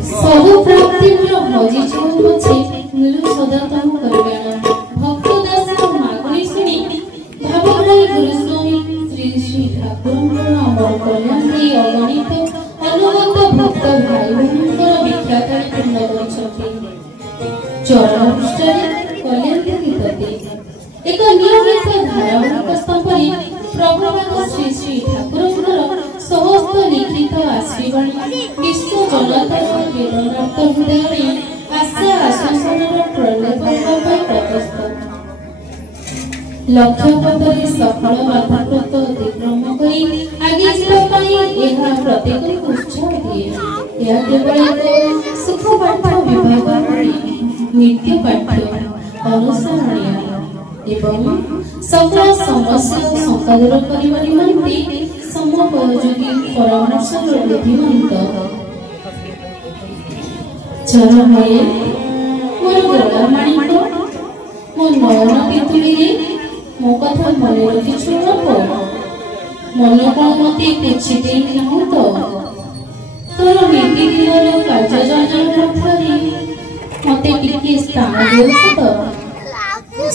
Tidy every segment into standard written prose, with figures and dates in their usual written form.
ସବୁ ପ୍ରାପ୍ତି ମୋର ଭଜି ଜୀବନ ପଛେ ମିଳୁ ସଦା ତମ କରିବାଣ ଭକ୍ତ ଦାସ ମାଗଣି ଶୁଣି ଭାବଗ୍ରାହୀ ଗୁରୁସ୍ୱାମୀ ଶ୍ରୀ ଶ୍ରୀ ଠାକୁରଙ୍କର ଅମର କଲ୍ୟାଣୀ ଅଗଣିତ ଅନୁଗତ ଭକ୍ତ ଭାଇ ଭଉଣୀଙ୍କର ବିଖ୍ୟାତ ପୂର୍ଣ୍ଣ କରିଛନ୍ତି। ଚରଣ ପୃଷ୍ଠରେ କଲ୍ୟାଣୀ ଗୀତଟି ଏକ ନିୟମିତ ଧାରାବାହିକ ସ୍ତମ୍ଭରେ ପ୍ରଭୁଙ୍କ ଶ୍ରୀ ଶ୍ରୀ ଠାକୁରଙ୍କର ସମସ୍ତ ଲିଖିତ ଆଶ୍ରୀବାଣୀ ବିଶ୍ୱ ଜନତାର ପ୍ରେରଣାର୍ଥ ହୃଦୟରେ ଆଶା ଆଶ୍ୱାସନାର ପ୍ରଲେପ ହେବା ପାଇଁ ପ୍ରସ୍ତୁତ। ଲକ୍ଷ୍ୟ ପଥରେ ସଫଳ ବାଧାପ୍ରାପ୍ତ ଅତିକ୍ରମ କରି ଆଗେଇ ଯିବା ପାଇଁ ଏହା ପ୍ରତ୍ୟେକଙ୍କୁ ଉତ୍ସାହ ଦିଏ। ଏହା କେବଳ ଏକ ସୁଖ ପାଠ ବିଭାଗ ନୁହେଁ, ନିତ୍ୟ ପାଠ୍ୟ ଅନୁସରଣୀୟ ଏବଂ ସକଳ ସମସ୍ୟା ଓ ଶଙ୍କା ଦୂର କରିବା ନିମନ୍ତେ ସମୋପଯୋଗୀ ପରାମର୍ଶର ବୁଦ୍ଧିମନ୍ତ। ଚରଣରେ ମୋର ଗଳା ମାଣିକ ମୋ ନୟନ ପିତୁଳିରେ ମୋ କଥା ମନେ ରଖିଛୁ ନା ମନ କଣ ମତେ କିଛି ଦେଇନାହୁଁ ତ? ତୋର ନିତିଦିନର କାର୍ଯ୍ୟ ଜଞ୍ଜାଳ ମଧ୍ୟରେ ମତେ ଟିକେ ସ୍ଥାନ ଦେଉଛୁ ତ?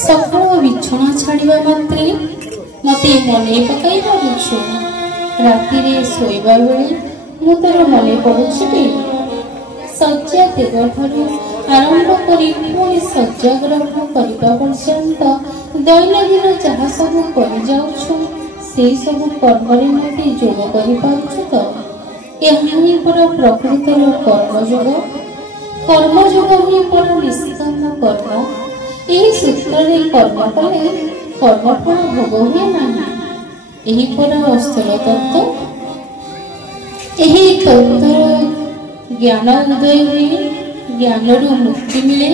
ସକାଳ ବିଛଣା ଛାଡ଼ିବା ମାତ୍ରେ ମତେ ମନେ ପକାଇ ଭାବୁଛୁ। ରାତିରେ ଶୋଇବା ବେଳେ ମୁଁ ତୋର ମନେ ପଡୁଛି ଟି? ଶଯ୍ୟା ଦେବା ଠାରୁ ଆରମ୍ଭ କରି ପୁଣି ଶଯ୍ୟା ଗ୍ରହଣ କରିବା ପର୍ଯ୍ୟନ୍ତ ଦୈନନ୍ଦିନ ଯାହା ସବୁ କରିଯାଉଛୁ ସେଇ ସବୁ କର୍ମରେ ମତେ ଯୋଗ କରିପାରୁଛୁ ତ? ଏହା ହିଁ ପରା ପ୍ରକୃତର କର୍ମଯୋଗ। କର୍ମଯୋଗ ହିଁ ପରା ନିଷ୍କାମ କର୍ମ। ଏହି ସୂତ୍ରରେ କର୍ମ କଲେ କର୍ମଫଳ ଭୋଗ ହୁଏ ନାହିଁ। ଏହି ପରା ଅସଲ ତତ୍ତ୍ୱ। ଏହି ତତ୍ତ୍ୱର ଜ୍ଞାନ ଉଦୟ ହୁଏ, ଜ୍ଞାନରୁ ମୁକ୍ତି ମିଳେ,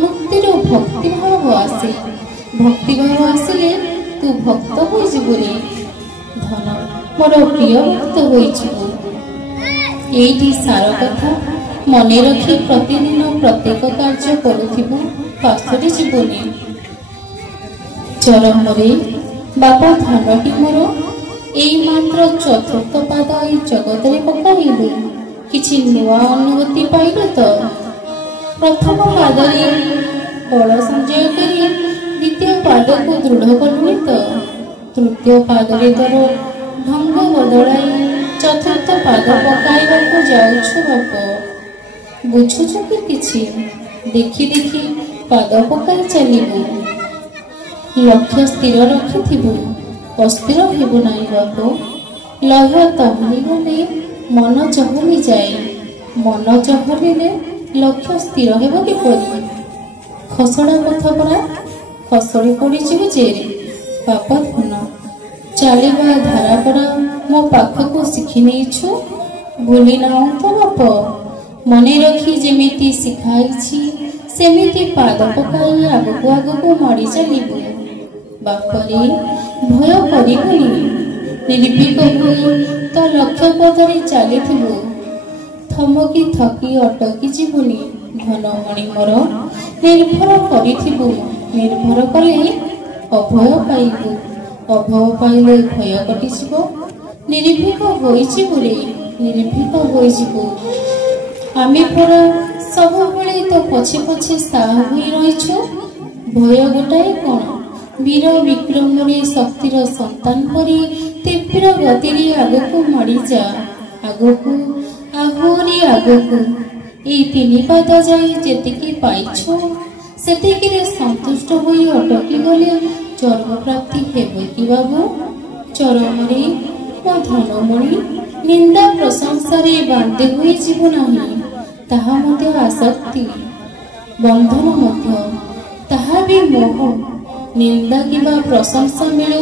ମୁକ୍ତିରୁ ଭକ୍ତିଭାବ ଆସେ, ଭକ୍ତିଭାବ ଆସିଲେ ତୁ ଭକ୍ତ ହୋଇଯିବୁରେ ଧନ, ମୋର ପ୍ରିୟ ଭକ୍ତ ହୋଇଯିବୁ। ଏଇଠି ସାର କଥା। ମନେ ରଖି ପ୍ରତିଦିନ ପ୍ରତ୍ୟେକ କାର୍ଯ୍ୟ କରୁଥିବୁ, ପାଶୋରି ଯିବୁନି। ଚରମରେ ବାପା ଧନଟି ମୋର, ଏଇ ମାତ୍ର ଚତୁର୍ଥ ପାଦ ଏଇ ଜଗତରେ ପକାଇଲୁ। କିଛି ନୂଆ ଅନୁଭୂତି ପାଇଲୁ ତ? ପ୍ରଥମ ପାଦରେ ବଳ ସଞ୍ଚୟ କରି ଦ୍ୱିତୀୟ ପାଦକୁ ଦୃଢ଼ କଲୁଣି ତ? ତୃତୀୟ ପାଦରେ ତୋର ଢଙ୍ଗ ବଦଳାଇ ଚତୁର୍ଥ ପାଦ ପକାଇବାକୁ ଯାଉଛୁ ବାପ। ବୁଝୁଛୁ କି କିଛି? ଦେଖି ଦେଖି ପାଦ ପକାଇ ଚାଲିବୁ। ଲକ୍ଷ୍ୟ ସ୍ଥିର ରଖିଥିବୁ, ଅସ୍ଥିର ହେବୁ ନାହିଁ ବାପ। ଲୟ ତହଲି ଗଲେ ମନ ଚହଲି ଯାଏ, ମନ ଚହଲିଲେ ଲକ୍ଷ୍ୟ ସ୍ଥିର ହେବ କିପରି? ଖସଡ଼ା ପଥ ପରା, ଖସଡ଼ି ପଡ଼ିଯିବୁ ଯେ ପାପ ଧନ। ଚାଲିବା ଧାରା ପରା ମୋ ପାଖକୁ ଶିଖି ନେଇଛୁ, ଭୁଲି ନାହୁଁ ତ ବାପ। ମନେ ରଖି ଯେମିତି ଶିଖାଇଛି ସେମିତି ପାଦ ପକାଇ ଆଗକୁ ଆଗକୁ ମାଡ଼ି ଚାଲିବୁ। ବାପରେ ଭୟ କରିବୁନି, ନିର୍ଭୀକ ହୋଇ ତ ଲକ୍ଷ୍ୟ ପଥରେ ଚାଲିଥିବୁ। ଥମକି ଥକି ଅଟକି ଯିବୁନି ଧନମଣି ମୋର। ନିର୍ଭର କରିଥିବୁ, ନିର୍ଭର କଲେ ଅଭୟ ପାଇବୁ, ଅଭୟ ପାଇଲେ ଭୟ କଟିଯିବ। ନିର୍ଭୀକ ହୋଇଯିବୁ ରେ, ନିର୍ଭୀକ ହୋଇଯିବୁ। ଆମେ ପରା ସବୁବେଳେ ତ ପଛେ ପଛେ ସାହା ହୋଇ ରହିଛୁ। ଭୟ ଗୋଟାଏ କ'ଣ? ବୀର ବିକ୍ରମରେ ଶକ୍ତିର ସନ୍ତାନ ପରି ତୀବ୍ର ଗତିରେ ଆଗକୁ ମାଡ଼ି ଯା, ଆଗକୁ, ଆହୁରି ଆଗକୁ। ଏଇ ତିନି ପାଦ ଯାଇ ଯେତିକି ପାଇଛୁ ସେତିକିରେ ସନ୍ତୁଷ୍ଟ ହୋଇ ଅଟକି ଗଲେ ଚରମ ପ୍ରାପ୍ତି ହେବ କି ବାବୁ? ଚରମରେ ମୋ ଧନମଣି ନିନ୍ଦା ପ୍ରଶଂସାରେ ବାନ୍ଧି ହୋଇଯିବ ନାହିଁ। ତାହା ମଧ୍ୟ ଆସକ୍ତି, ବନ୍ଧନ ମଧ୍ୟ, ତାହା ବି ମୋହ। ନିନ୍ଦା କିମ୍ବା ପ୍ରଶଂସା ମିଳୁ,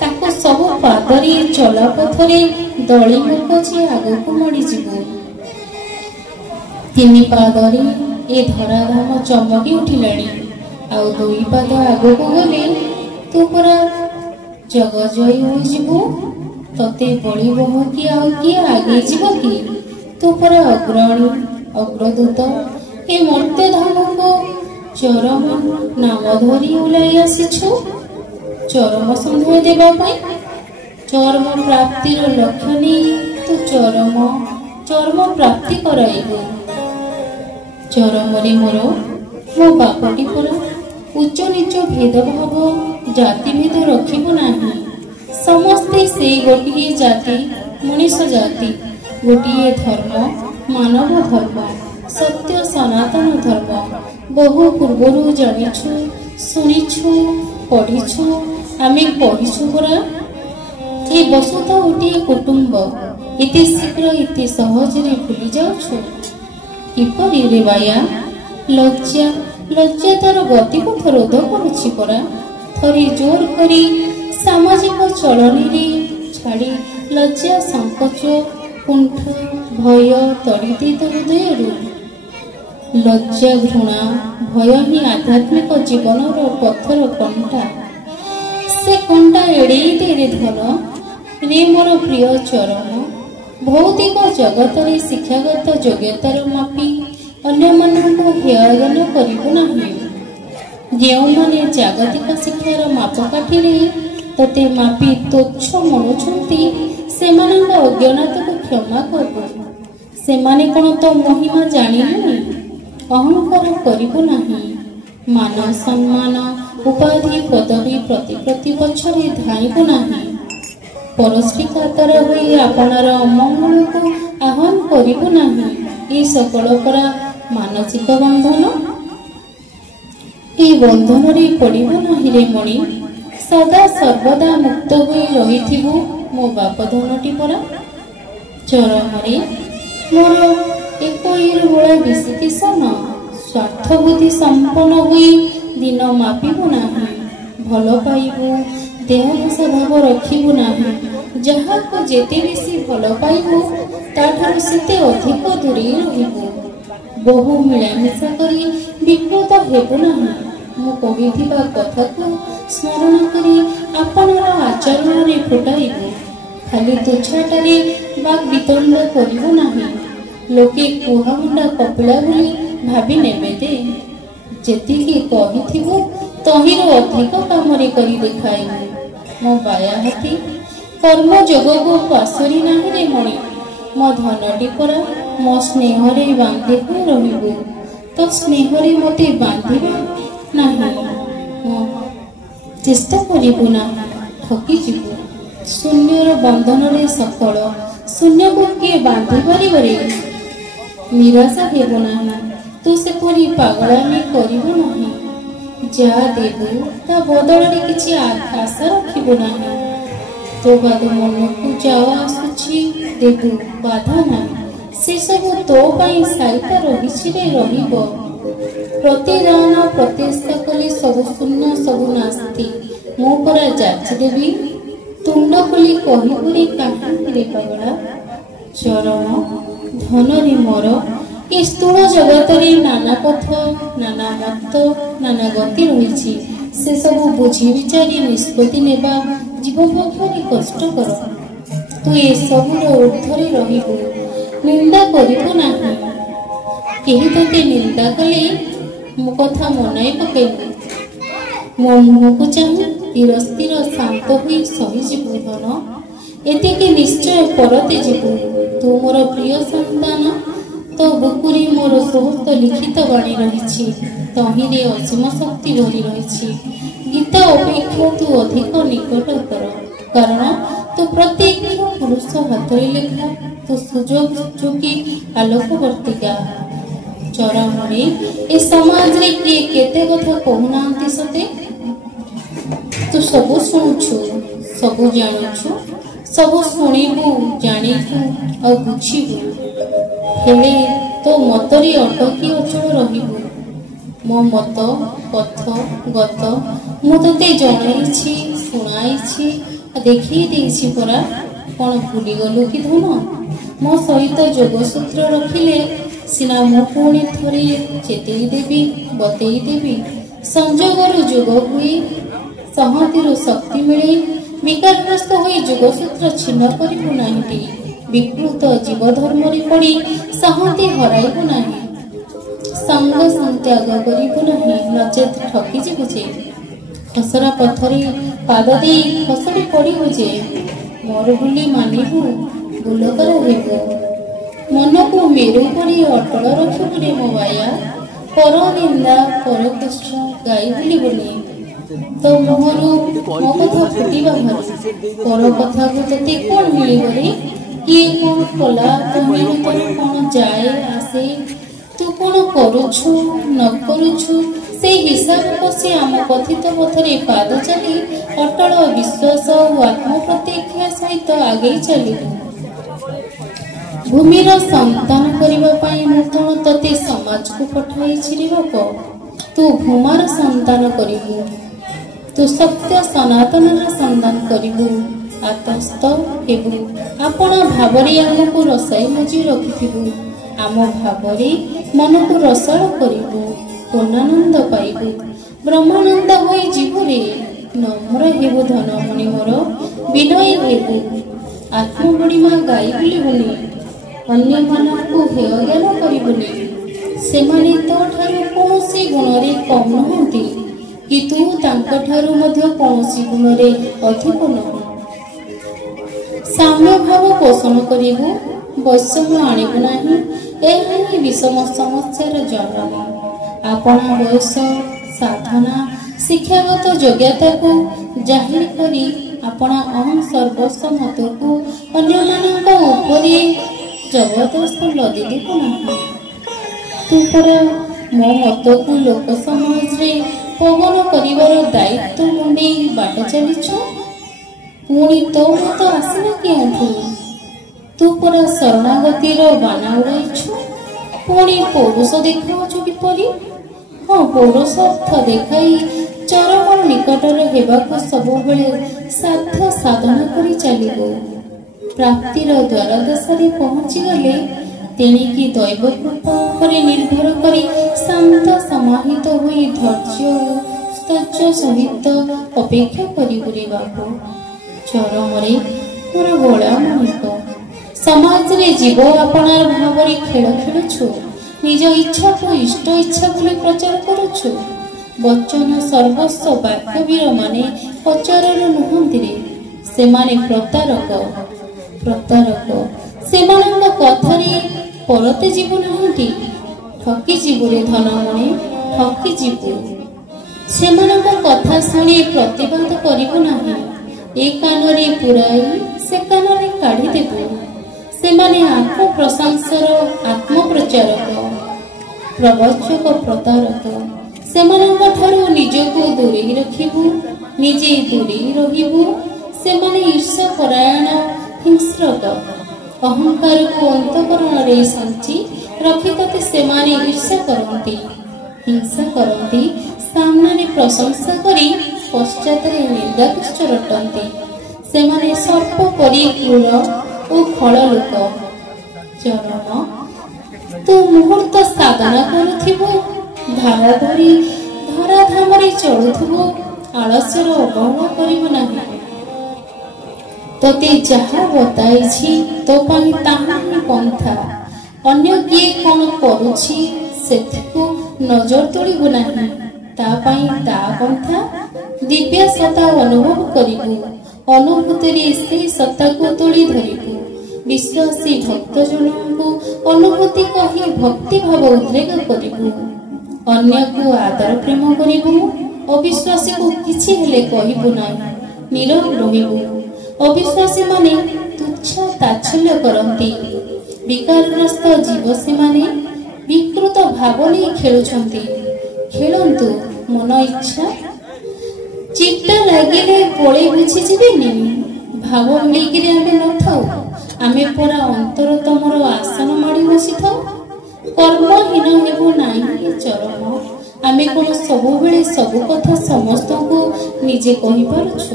ତାକୁ ସବୁ ପାଦରେ ଚଲାପଥରେ ଦଳି ପଛେ ଆଗକୁ ମଡ଼ିଯିବୁ। ତିନି ପାଦରେ ଏ ଧରାଧାମ ଚମକି ଉଠିଲାଣି, ଆଉ ଦୁଇ ପାଦ ଆଗକୁ ଗଲେ ତୁ ପରା ଜଗଜୟୀ ହୋଇଯିବୁ। ତତେ ବଳିବ କି ଆଉ କିଏ ଆଗେଇ ଯିବ କି? ତୁ ପରା ଅଗ୍ରଣୀ, ଅଗ୍ରଦୂତ। ଏ ମର୍ତ୍ତ୍ୟଧାମକୁ ଚରମ ନାମ ଧରି ଓହ୍ଲାଇ ଆସିଛୁ, ଚରମ ସନ୍ଦେହ ଦେବା ପାଇଁ। ଚରମ ପ୍ରାପ୍ତିର ଲକ୍ଷ୍ୟ ନେଇ ତୁ ଚରମ ପ୍ରାପ୍ତି କରାଇବୁ। ଚରମରେ ମୋର ମୋ ବାପଟି ପରା ଉଚ୍ଚ ନିଚ ଭେଦଭାବ ଜାତିଭେଦ ରଖିବୁ ନାହିଁ। ସମସ୍ତେ ସେଇ ଗୋଟିଏ ଜାତି, ମଣିଷ ଜାତି। ଗୋଟିଏ ଧର୍ମ, ମାନବ ଧର୍ମ, ସତ୍ୟ ସନାତନ ଧର୍ମ। ବହୁ ପୂର୍ବରୁ ଜାଣିଛୁ, ଶୁଣିଛୁ, ପଢ଼ିଛୁ। ଆମେ ପଢ଼ିଛୁ ପରା। ଏ ବସୁଧା ଗୋଟିଏ କୁଟୁମ୍ବ। ଏତେ ଶୀଘ୍ର ଏତେ ସହଜରେ ଭୁଲି ଯାଉଛୁ କିପରି ରେ ବାୟା? ଲଜ୍ଜା, ଲଜ୍ଜା ତାର ଗତିପଥ ରୋଧ କରୁଛି ପରା। ଥରେ ଜୋର କରି ସାମାଜିକ ଚଳନୀରେ ଛାଡ଼ି ଲଜ୍ଜା, ସଂକୋଚ, କୁଣ୍ଠ, ଭୟ ତଡ଼ିଦେଇ ତୋ ହୃଦୟରୁ। ଲଜ୍ଜା, ଘୃଣା, ଭୟ ହିଁ ଆଧ୍ୟାତ୍ମିକ ଜୀବନର ପଥର କଣ୍ଟା। ସେ କଣ୍ଟା ଏଡ଼େଇ ଦେ ରେ ଧନ, ରେ ମୋର ପ୍ରିୟ ଚରମ। ଭୌତିକ ଜଗତରେ ଶିକ୍ଷାଗତ ଯୋଗ୍ୟତାର ମାପି ଅନ୍ୟମାନଙ୍କୁ ହେୟଜ୍ଞାନ କରିବୁ ନାହିଁ। ଯେଉଁମାନେ ଜାଗତିକ ଶିକ୍ଷାର ମାପକାଠିରେ ତୋତେ ମାପି ତୁଚ୍ଛ ମଣୁଛନ୍ତି, ସେମାନଙ୍କ ଅଜ୍ଞାନତାକୁ କ୍ଷମା କରିବୁ। ସେମାନେ କ'ଣ ତୋ ମହିମା ଜାଣିଲେଣି? ଅହଙ୍କାର କରିବୁ ନାହିଁ। ମାନ ସମ୍ମାନ, ଉପାଧି, ପଦବୀ, ପ୍ରତିପତ୍ତି ପଛରେ ଧାଇଁବୁ ନାହିଁ। ପରଶ୍ରୀ କାତର ହୋଇ ଆପଣାର ଅମଙ୍ଗଳକୁ ଆହ୍ୱାନ କରିବୁ ନାହିଁ। ଏ ସକଳ ପରା ମାନସିକ ବନ୍ଧନ। ଏ ବନ୍ଧନରେ ପଡ଼ିବୁ ନାହିଁ ରେ ମଣି। ସଦା ସର୍ବଦା ମୁକ୍ତ ହୋଇ ରହିଥିବୁ ମୋ ବାପ ଧନଟି ପରା। ଚରମରେ ମୋର ଏକ ଭଳି ବିଶିକିସନ, ସ୍ୱାର୍ଥ ବୁଦ୍ଧି ସମ୍ପନ୍ନ ହୋଇ ଦିନ ମାପିବୁ ନାହିଁ। ଭଲ ପାଇବୁ, ଦେହଭାଷା ଭାବ ରଖିବୁ ନାହିଁ। ଯାହାକୁ ଯେତେ ବେଶୀ ଭଲ ପାଇବୁ ତାଠାରୁ ସେତେ ଅଧିକ ଦୂରେଇ ରହିବୁ। ବହୁ ମିଳାମିଶା କରି ବିବ୍ରତ ହେବୁ ନାହିଁ। ମୁଁ କହିଥିବା କଥାକୁ ସ୍ମରଣ କରି ଆପଣର ଆଚରଣରେ ଫୁଟାଇବୁ। ଖାଲି ତୁଚ୍ଛାଟାରେ ବାକ୍ ବିତଣ୍ଡ କରିବୁ ନାହିଁ। ଲୋକେ କୁହାମୁଣ୍ଡା କପିଳା ବୋଲି ଭାବି ନେବେ ଦେ। ଯେତିକି କହିଥିବୁ ତହିଁରୁ ଅଧିକ କାମରେ କରି ଦେଖାଇବୁ। ମୋ ବାୟା ହାତୀ କର୍ମଯୋଗକୁ ପାଶୋରି ନାହିଁ ରେ ମଣି। ମୋ ଧନଟି ପରା ମୋ ସ୍ନେହରେ ବାନ୍ଧି ହୋଇ ରହିବୁ। ତ ସ୍ନେହରେ ମୋତେ ବାନ୍ଧିବା ନାହିଁ। ଚେଷ୍ଟା କରିବୁ ନା, ଠକିଯିବୁ। ଶୂନ୍ୟର ବନ୍ଧନରେ ସଫଳ, ଶୂନ୍ୟକୁ କିଏ ବାନ୍ଧି ପାରିବ ରେ? ନିରାଶା ହେବ ନାହିଁ। ତୁ ସେପରି ପାଗଳାମି କରିବୁ ନାହିଁ। ଯାହା ଦେବୁ ତା ବଦଳରେ କିଛି ଆଶା ରଖିବୁ ନାହିଁ। ତୋ ବାଦ ମନକୁ ଯାଅ ଆସୁଛି ଦେବୁ, ବାଧା ନାହିଁ। ସେସବୁ ତୋ ପାଇଁ ସାଇତା ରହିଛି ରେ, ରହିବ। ପ୍ରତିଦାନ ପ୍ରଚେଷ୍ଟା କଲେ ସବୁ ଶୂନ୍ୟ, ସବୁ ନାସ୍ତି। ମୁଁ ପରା ଯାଚି ଦେବି। ତୁଣ୍ଡ ଖୋଲି କହିବୁରେ କାହିଁକିରେ ପାଗଳା? ଚରମ ଧନରେ ମୋର ଏ ସ୍ଥୂଳ ଜଗତରେ ନାନା ପଥ, ନାନା ମତ, ନାନା ଗତି ରହିଛି। ସେସବୁ ବୁଝି ବିଚାରି ନିଷ୍ପତ୍ତି ନେବା ଜୀବ ପକ୍ଷରେ କଷ୍ଟକର। ତୁ ଏସବୁର ଊର୍ଦ୍ଧ୍ୱରେ ରହିବୁ, ନିନ୍ଦା କରିବୁ ନାହିଁ। କେହି ତୋତେ ନିନ୍ଦା କଲେ ମୋ କଥା ମନାଇ ପକେଇବୁ। ମୋ ମୁହଁକୁ ଚାହିଁ ଧୀର ସ୍ଥିର ଶାନ୍ତ ହୋଇ ସହିଯିବୁ ଧନ। ଏତିକି ନିଶ୍ଚୟ ପରତେ ଯିବୁ। ତୁ ମୋର ପ୍ରିୟ ସନ୍ତାନ। ତୋ ବୁକୁରେ ମୋର ସମସ୍ତ ଲିଖିତ ବାଣୀ ରହିଛି। ତହିଁରେ ଅସୀମ ଶକ୍ତି ଭରି ରହିଛି। ଗୀତା ଅପେକ୍ଷା ତୁ ଅଧିକ ନିକଟତର, କାରଣ ତୁ ପ୍ରତ୍ୟେକ ପୁରୁଷ ହାତରେ ଲେଖା। ତୁ ସୁଯୋଗୀ ଆଲୋକବର୍ତ୍ତିକା। ଚରମରେ ଏ ସମାଜରେ କିଏ କେତେ କଥା କହୁନାହାନ୍ତି ସତେ? ତୁ ସବୁ ଶୁଣୁଛୁ, ସବୁ ଜାଣୁଛୁ, ସବୁ ଶୁଣିବୁ, ଜାଣିବୁ ଆଉ ବୁଝିବୁ। ହେଲେ ତୋ ମତରେ ଅଟକି ଅଚଳ ରହିବୁ। ମୋ ମତ ପଥ ଗତ ମୁଁ ତୋତେ ଜଣାଇଛି, ଶୁଣାଇଛି, ଦେଖେଇ ଦେଇଛି ପରା। କ'ଣ ଭୁଲିଗଲୁ କି ଧନ? ମୋ ସହିତ ଯୋଗସୂତ୍ର ରଖିଲେ ସିନା ମୁଁ ପୁଣି ଥରେ ଚେତେଇ ଦେବି, ବତେଇ ଦେବି। ସଂଯୋଗରୁ ଯୋଗ ହୁଏ, ସଂହତିରୁ ଶକ୍ତି ମିଳେ। ବିକାରଗ୍ରସ୍ତ ହୋଇ ଯୋଗସୂତ୍ର ଛିନ୍ନ କରିବୁ ନାହିଁ। ବିକୃତ ଜୀବଧର୍ମରେ ପଡ଼ି ସଂହତି ହରାଇବୁ ନାହିଁ। ସଙ୍ଗ ସଂତ୍ୟାଗ କରିବୁ ନାହିଁ, ନଚେତ ଠକିଯିବୁ ଯେ। ଖସରା ପଥରେ ପାଦ ଦେଇ ଖସଡ଼ି ପଡ଼ିବୁ ଯେ। ମୋର ବୋଲି ମାନିବୁ, ବୁଲକର ହେବୁ। ମନକୁ ମେରୁ କରି ଅଟଳ ରଖିବୁ ରେ ମୋ ବାୟା। ପର ନିନ୍ଦା ପର କଷ୍ଟ ଗାଇ ବୁଲିବୁନି। ତୋ ମୁହଁରୁ ମୋ କଥା ଫୁଟିବା ଭାରି। ପର କଥାକୁ ତୋତେ କ'ଣ ମିଳିବ ରେ? କିଏ କ'ଣ କଲା ତହିଁରୁ ତୋର କ'ଣ ଯାଏ ଆସେ? ତୁ କ'ଣ କରୁଛୁ ନ କରୁଛୁ ସେଇ ହିସାବ କଷି ଆମ କଥିତ ପଥରେ ପାଦ ଚାଲି ଅଟଳ ବିଶ୍ୱାସ ଓ ଆତ୍ମପ୍ରତ୍ୟକ୍ଷା ସହିତ ଆଗେଇ ଚାଲିବୁ। ଭୂମିର ସନ୍ତାନ କରିବା ପାଇଁ ମୁଁ କ'ଣ ତୋତେ ସମାଜକୁ ପଠାଇଛି ରେ ବାପ? ତୁ ଭୂମାର ସନ୍ତାନ କରିବୁ। ତୁ ସତ୍ୟ ସନାତନର ସନ୍ଧାନ କରିବୁ। ଆତସ୍ତ ହେବୁ। ଆପଣ ଭାବରେ ଆମକୁ ରସାଇ ମଜି ରଖିଥିବୁ। ଆମ ଭାବରେ ମନକୁ ରସାଳ କରିବୁ। ପୂର୍ଣ୍ଣାନନ୍ଦ ପାଇବୁ। ବ୍ରହ୍ମାନନ୍ଦ ହୋଇ ଯିବୁରେ। ନମ୍ର ହେବୁ ଧନମଣି ମୋର, ବିନୟୀ ହେବୁ। ଆତ୍ମବଡ଼ିମା ଗାଇ ବୁଲିବୁନି। ଅନ୍ୟମାନଙ୍କୁ ହେୟ ଜ୍ଞାନ କରିବୁନି। ସେମାନେ ତୋ ଠାରୁ କୌଣସି ଗୁଣରେ କମ୍ ନୁହନ୍ତି, କି ତୁ ତାଙ୍କଠାରୁ ମଧ୍ୟ କୌଣସି ଗୁଣରେ ଅଧିକ ନୁହଁ। ସାମ୍ୟ ଭାବ ପୋଷଣ କରିବୁ, ବୈଷମ୍ୟ ଆଣିବୁ ନାହିଁ। ଏହା ହିଁ ବିଷମ ସମସ୍ୟାର ଜନନୀ। ଆପଣା ବୟସ, ସାଧନା, ଶିକ୍ଷାଗତ ଯୋଗ୍ୟତାକୁ ଜାହିର କରି ଆପଣା ଅହଂ ସର୍ବସ୍ୱ ମତକୁ ଅନ୍ୟମାନଙ୍କ ଉପରେ ଜବରଦସ୍ତ ଲଦି ଦେବୁ ନାହିଁ। ତୁ ପରା ମୋ ମତକୁ ଲୋକ ସମାଜରେ ପବନ କରିବାର ଦାୟିତ୍ୱ ମୁଣ୍ଡେଇ ବାଟ ଚାଲିଛୁ। ପୁଣି ତୋ ମତ ଆସିଲା କେଉଁଠୁ? ତୁ ପରା ଶରଣାଗତିର ବାନା ଉଡ଼ାଇଛୁ। ପୁଣି ପୌରୁଷ ଦେଖାଉଛୁ କିପରି? ହଁ, ପୌରୁଷାର୍ଥ ଦେଖାଇ ଚରମର ନିକଟରେ ହେବାକୁ ସବୁବେଳେ ସାଧ୍ୟ ସାଧନା କରି ଚାଲିବୁ। ପ୍ରାପ୍ତିର ଦ୍ୱାରଦେଶରେ ପହଞ୍ଚିଗଲେ ତେଣିକି ଦୈବ କୃପା ଉପରେ ନିର୍ଭର କରି ଶାନ୍ତ ସମାହିତ ହୋଇ ଧୈର୍ଯ୍ୟ ଓ ସ୍ତର୍ଯ୍ୟ ସହିତ ଅପେକ୍ଷା କରିବୁ ରେ ବାବୁ। ଚରମରେ ମୋର ଗୋଳାମଣିକ, ସମାଜରେ ଜୀବ ଆପଣାର ଭାବରେ ଖେଳ ଖେଳୁଛୁ। ନିଜ ଇଚ୍ଛାକୁ ଇଷ୍ଟ ଇଚ୍ଛା ବୋଲି ପ୍ରଚାର କରୁଛୁ। ବଚନ ସର୍ବସ୍ୱ ବାକ୍ୟବୀର ମାନେ ପ୍ରଚାରର ନୁହନ୍ତିରେ, ସେମାନେ ପ୍ରତାରକ। ସେମାନଙ୍କ କଥାରେ ପରତେ ଯିବୁ ନାହିଁଟି? ଠକି ଯିବୁରେ ଧନମଣି, ଠକି ଯିବୁ। ସେମାନଙ୍କ କଥା ଶୁଣି ପ୍ରତିବାଦ କରିବୁ ନାହିଁ। ଏ କାନରେ ପୁରାଇ ସେ କାନରେ କାଢ଼ିଦେବୁ। ସେମାନେ ଆତ୍ମପ୍ରଶଂସାର ଆତ୍ମପ୍ରଚାରକ, ପ୍ରବଚକ, ପ୍ରତାରକ। ସେମାନଙ୍କ ଠାରୁ ନିଜକୁ ଦୂରେଇ ରଖିବୁ, ନିଜେ ଦୂରେଇ ରହିବୁ। ସେମାନେ ଈର୍ଷାପରାୟଣ, ହିଂସ୍ରକ। ଅହଙ୍କାରକୁ ଅନ୍ତଃକରଣରେ ସଞ୍ଚି ରଖି ତତେ ସେମାନେ ଈର୍ଷା କରନ୍ତି, ହିଂସା କରନ୍ତି। ସାମ୍ନାରେ ପ୍ରଶଂସା କରି ପଶ୍ଚାତରେ ନିନ୍ଦାକୁଶ୍ଚ ରଟନ୍ତି। ସେମାନେ ସର୍ପ ପରି କ୍ରୂର ଓ ଖଳ ଲୋକ। ଚରମ, ତୁ ମୁହୂର୍ତ୍ତ ସାଧନା କରୁଥିବୁ, ଧରାଧାମରେ ଚଳୁଥିବୁ। ଆଳସ୍ୟର ଅବହେଳା କରିବୁ ନାହିଁ। ତତେ ଯାହା ବତାଇଛି ତୋ ପାଇଁ ତାହା ହିଁ ପନ୍ଥା। ଅନ୍ୟ କିଏ କ'ଣ କରୁଛି ସେଥିକୁ ନଜର ତୋଳିବୁ ନାହିଁ। ତା ପାଇଁ ତା ପନ୍ଥା। ଦିବ୍ୟ ସତ୍ତା ଅନୁଭବ କରିବୁ। ଅନୁଭୂତିରେ ସେହି ସତ୍ତାକୁ ତୋଳି ଧରିବୁ। ବିଶ୍ୱାସୀ ଭକ୍ତଜନଙ୍କୁ ଅନୁଭୂତି କହି ଭକ୍ତିଭାବ ଉଦ୍ରେକ କରିବୁ। ଅନ୍ୟକୁ ଆଦର ପ୍ରେମ କରିବୁ। ଅବିଶ୍ୱାସୀକୁ କିଛି ହେଲେ କହିବୁ ନାହିଁ, ନୀରବ ରହିବୁ। ଅବିଶ୍ୱାସୀମାନେ ତୁଚ୍ଛ ତାଚ୍ଛଲ୍ୟ କରନ୍ତି। ବିକାରଗ୍ରସ୍ତ ଜୀବ ସେମାନେ ବିକୃତ ଭାବ ନେଇ ଖେଳୁଛନ୍ତି। ଖେଳନ୍ତୁ ମନ ଇଚ୍ଛା। ଚିତ୍ତ ଲାଗିଲେ ପଳେଇ ବୁଝିଯିବେନି। ଭାବ ମିଳିକିରି ଆମେ ନଥାଉ। ଆମେ ପରା ଅନ୍ତର ତମର ଆସନ ମାଡ଼ି ବସିଥାଉ। କର୍ମହୀନ ହେବୁ ନାହିଁ ଚରମ। ଆମେ କ'ଣ ସବୁବେଳେ ସବୁ କଥା ସମସ୍ତଙ୍କୁ ନିଜେ କହିପାରୁଛୁ?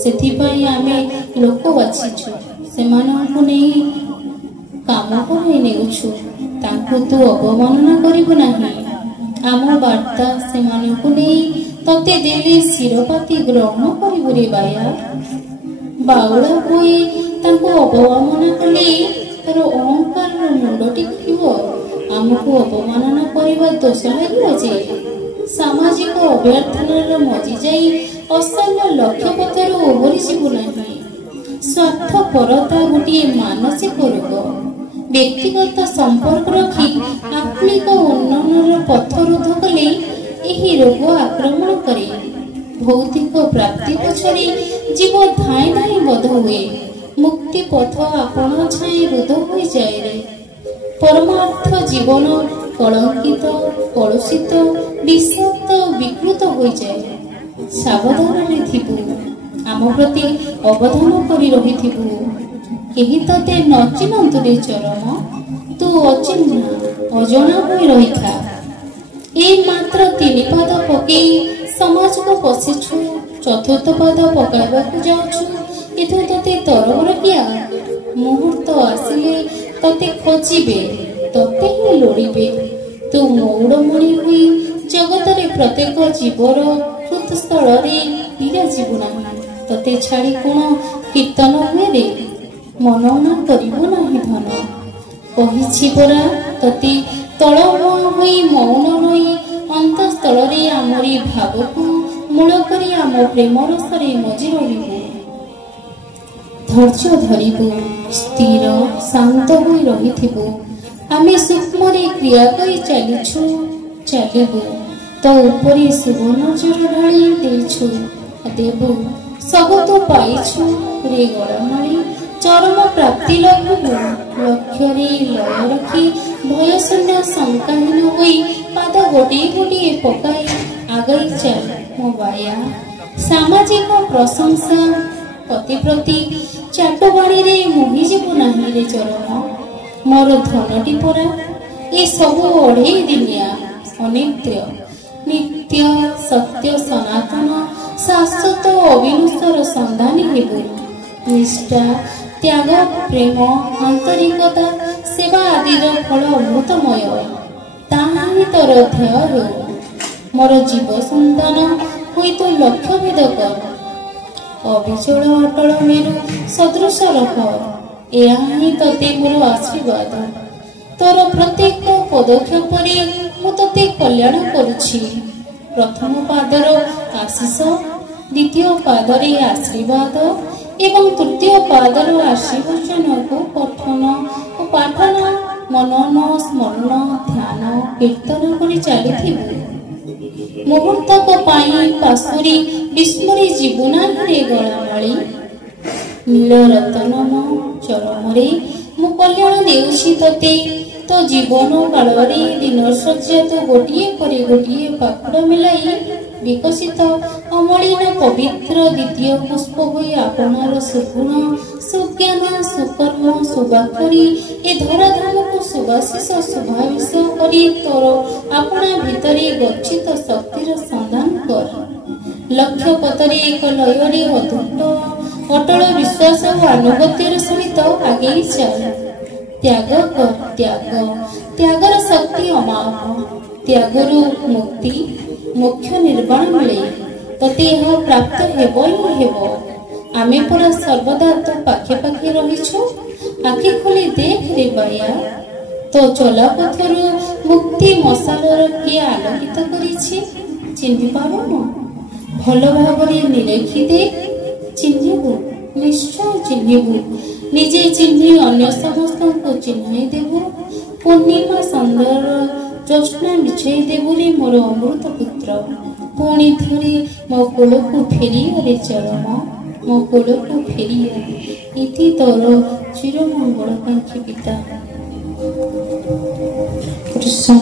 ସେଥିପାଇଁ ଆମେ ଲୋକ ବାଛିଛୁ, ସେମାନଙ୍କୁ ନେଇ କାମ କରାଇ ନେଉଛୁ। ତାଙ୍କୁ ତୁ ଅବମାନନା କରିବୁ ନାହିଁ। ଆମ ବାର୍ତ୍ତା ସେମାନଙ୍କୁ ନେଇ ତତେ ଦେଲେ ଶିରପାତି ଗ୍ରହଣ କରିବୁ ରେ ବାୟା। ବାଉଳା ହୋଇ ତାଙ୍କୁ ଅବମାନନା କଲେ ତାର ଅହଙ୍କାରର ମୁଣ୍ଡ ଟେକିବ। ଆମକୁ ଅବମାନନା କରିବା ଦୋଷ ଲାଗିବ ଯେ? ସାମାଜିକ ଅଭ୍ୟର୍ଥନାର ମଜି ଯାଇ ଅସଲ ଲକ୍ଷ୍ୟ ପଥରୁ ଓହରି ଯିବୁ ନାହିଁ। ସ୍ୱାର୍ଥପରତା ଗୋଟିଏ ମାନସିକ ରୋଗ। ବ୍ୟକ୍ତିଗତ ସମ୍ପର୍କ ରଖି ଆତ୍ମିକ ଉନ୍ନୟନର ପଥ ରୋଧ କଲେ ଏହି ରୋଗ ଆକ୍ରମଣ କରେ। ଭୌତିକ ପ୍ରାପ୍ତି ପଛରେ ଜୀବ ଧାଇଁ ଧାଇଁ ବଧ ହୁଏ। ମୁକ୍ତି ପଥ ଆପଣ ଛାଏଁ ରୋଧ ହୋଇଯାଏ। ପରମାର୍ଥ ଜୀବନ କଳଙ୍କିତ, କଳୁଷିତ, ବିଷାକ୍ତ, ବିକୃତ ହୋଇଯାଏ। ସାବଧାନରେ ଥିବୁ। ଆମ ପ୍ରତି ଅବଧାନ କରି ରହିଥିବୁ। କେହି ତତେ ନ ଚିହ୍ନନ୍ତୁ ରେ ଚରମ। ତୁ ଅଚିହ୍ନା ଅଜଣା ହୋଇ ରହିଥା। ଏଇ ମାତ୍ର 3 ପାଦ ପକେଇ ସମାଜକୁ ପଶିଛୁ। ଚତୁର୍ଥ ପାଦ ପକାଇବାକୁ ଯାଉଛୁ। ଏଥିରୁ ତତେ ତରବର କିଆ? ମୁହୂର୍ତ୍ତ ଆସିଲେ ତତେ ଖୋଜିବେ, ତତେ ହିଁ ଲୋଡ଼ିବେ। ତୁ ମଉଡ଼ମଣି ହୋଇ ଜଗତରେ ପ୍ରତ୍ୟେକ ଜୀବର ହୃଦସ୍ଥଳରେ ବିରାଜିବୁ ନାହିଁ। ତତେ ଛାଡ଼ି କ'ଣ କୀର୍ତ୍ତନ ହୁଏ ରେ? ମନନା କରିବୁ ନାହିଁ ଧନ। କହିଛି ପରା ତତେ ତଳମୁହାଁ ହୋଇ ମୌନ ରହି ଅନ୍ତଃସ୍ଥଳରେ ଆମରି ଭାବକୁ ମୂଳ କରି ଆମ ପ୍ରେମ ରସରେ ମଜି ରହିବୁ। ଧୈର୍ଯ୍ୟ ଧରିବୁ, ସ୍ଥିର ଶାନ୍ତ ହୋଇ ରହିଥିବୁ। ଆମେ ସୂକ୍ଷ୍ମରେ କ୍ରିୟା କରି ଚାଲିବୁ। ତୋ ଉପରେ ସୁବର୍ଣ୍ଣଜର ଢାଳି ଦେବୁ। ସବୁ ତୁ ପାଇଛୁ ରେ ଗଳମାଳି। ଚରମ ପ୍ରାପ୍ତି ଲକ୍ଷ୍ୟରେ ଲୟ ରଖି ଭୟଶୂନ୍ୟ ଶଙ୍କାହୀନ ହୋଇ ପାଦ ଗୋଟିଏ ଗୋଟିଏ ପକାଇ ଆଗେଇ ଚାଲ ମୋ ବାୟା। ସାମାଜିକ ପ୍ରଶଂସା ପ୍ରତି ଚାଟବାଣୀରେ ମୋହିଯିବୁ ନାହିଁ ରେ ଚରମ। ମୋର ଧନଟି ପରା ଏ ସବୁ ଅଢ଼େଇ ଦିନିଆ ଅନିତ୍ୟ। नित्य सत्य सनातन शाश्वत अविनश्वर सन्धानी हेबु। निष्ठा त्याग प्रेम आंतरिकता सेवा आदिर फल अमृतमय ताहा ही तोर ध्येय हो। मोर जीव सन्धान हुई तो लक्ष्य भेद कर अविचल अटल मेरु सदृश रख यह ही तते मोर आशीर्वाद। तोर प्रत्येक पदक्षेप मु तते कल्याण करुछि। प्रथम पादर आशीष द्वितीय पादर आशीर्वाद एवं तृतीय पादर आशीर्वचन को पठन और पाठन मनन स्मरण ध्यान कीर्तन कर चली मुहूर्तक पाशुरी विस्मरी जीवना रे गलामली नील रतनम चरमरे मु कल्याण देउछि तते। तो जीवन काल दिन सज्जा तो गोटे पर गोटे पाखुड़ मिलाई विकसित अमलिन पवित्र द्वितीय पुष्प हुई आपनार सुगुण सुज्ञान सुकर्म सुवाक्यरी ए धराधाम को सुभाशिष शुभाविष करी तोर आपना भितरे गच्छित शक्तिर संधान कर। लक्ष्य पथरे एक लयरे अद्भुत अटल विश्वास और अनुगत्यर सहित आगे चल। त्याग कर त्यागर शक्ति अमाप त्यागरु मुक्ति मोक्ष निर्वाण मिले तते यह प्राप्त हेबो ही हेबो। आमे परा सर्वदा तो पाखे पाखे रहिछु आखि खोली देख रे बाया तो चला पथरु मुक्ति मशालर किए आलोकित करिछि चिन्हि पाबो भल भावरे निरेखि दे चिन्हिबु निश्चय चिन्हिबु निजे चिन्हि अन्य समस्त को चिन्हाई देबु। पूर्णिमा सुंदर ज्योत्स्ना मिछाई देबु रे मोर अमृत पुत्र पुणी थरे मो कोल को फेरी रे चरण मो कोल को फेरी इति तोर चिर मंगल कांक्षी पिता कृष्ण।